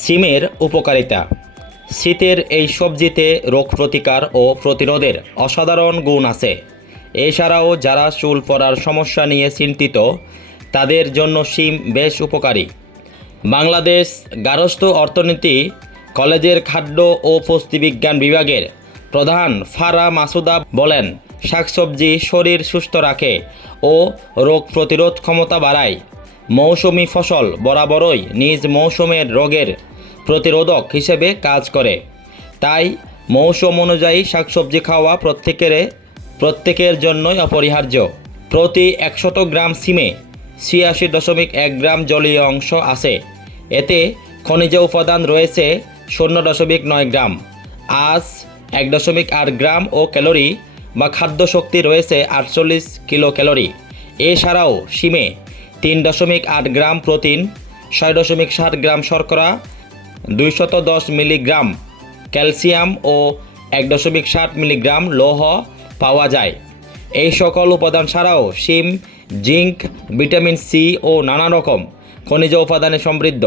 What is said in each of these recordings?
সিমের উপকারিতা। শীতের এই সবজিতে রোগ প্রতিকার ও প্রতিরোধের অসাধারণ গুণ আছে। এছাড়াও যারা চুল পড়ার সমস্যা নিয়ে চিন্তিত তাদের জন্য শিম বেশ উপকারী। বাংলাদেশ গার্হস্থ্য অর্থনীতি কলেজের খাদ্য ও পুষ্টিবিজ্ঞান বিভাগের প্রধান ফারা মাসুদা বলেন, শাকসবজি শরীর সুস্থ রাখে ও রোগ প্রতিরোধ ক্ষমতা বাড়ায়। মৌসুমি ফসল বরাবরই নিজ মৌসুমের রোগের প্রতিরোধক হিসেবে কাজ করে। তাই মৌসুম অনুযায়ী শাকসবজি খাওয়া প্রত্যেকের জন্যই অপরিহার্য। প্রতি 100 গ্রাম সিমে 86.1 গ্রাম জলীয় অংশ আছে। এতে খনিজ উপাদান রয়েছে 0.9 গ্রাম, আঁশ 1.8 গ্রাম ও ক্যালোরি বা খাদ্য শক্তি রয়েছে 48 কিলো ক্যালোরি। এছাড়াও শিমে 3.8 গ্রাম প্রোটিন, 6.7 গ্রাম শর্করা, 210 মিলিগ্রাম ক্যালসিয়াম ও 1.7 মিলিগ্রাম লৌহ পাওয়া যায়। এই সকল উপাদান ছাড়াও শিম জিঙ্ক, ভিটামিন সি ও নানা রকম খনিজ উপাদানে সমৃদ্ধ।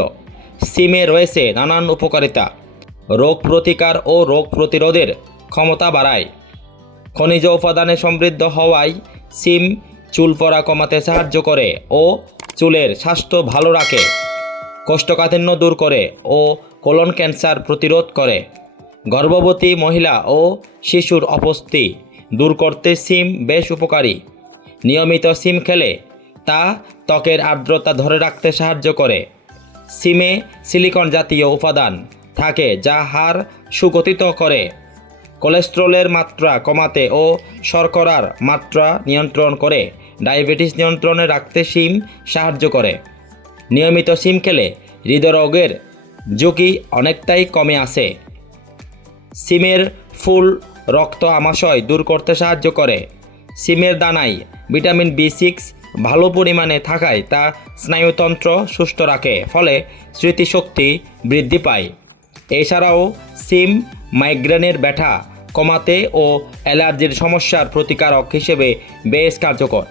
শিমে রয়েছে নানান উপকারিতা। রোগ প্রতিকার ও রোগ প্রতিরোধের ক্ষমতা বাড়ায়। খনিজ উপাদানে সমৃদ্ধ হওয়ায় শিম চুল পড়া কমাতে সাহায্য করে ও চুলের স্বাস্থ্য ভালো রাখে। কোষ্ঠকাঠিন্য দূর করে ও কোলন ক্যান্সার প্রতিরোধ করে। গর্ভবতী মহিলা ও শিশুর অপুষ্টি দূর করতে শিম বেশ উপকারী। নিয়মিত শিম খেলে তা ত্বকের আর্দ্রতা ধরে রাখতে সাহায্য করে। শিমে সিলিকন জাতীয় উপাদান থাকে যা হাড় সুগঠিত করে। কোলেস্টেরলের মাত্রা কমাতে ও শর্করার মাত্রা নিয়ন্ত্রণ করে। ডায়াবেটিস নিয়ন্ত্রণে রাখতে শিম সাহায্য করে। নিয়মিত শিম খেলে হৃদরোগের ঝুঁকি অনেকটাই কমে আসে। শিমের ফুল রক্ত আমাশয় দূর করতে সাহায্য করে। শিমের দানায় ভিটামিন B6 ভালো পরিমাণে থাকায় তা স্নায়ুতন্ত্র সুস্থ রাখে, ফলে স্মৃতিশক্তি বৃদ্ধি পায়। এছাড়াও শিম মাইগ্রেনের ব্যথা কমাতে ও অ্যালার্জির সমস্যার প্রতিকারক হিসেবে বেশ কার্যকর।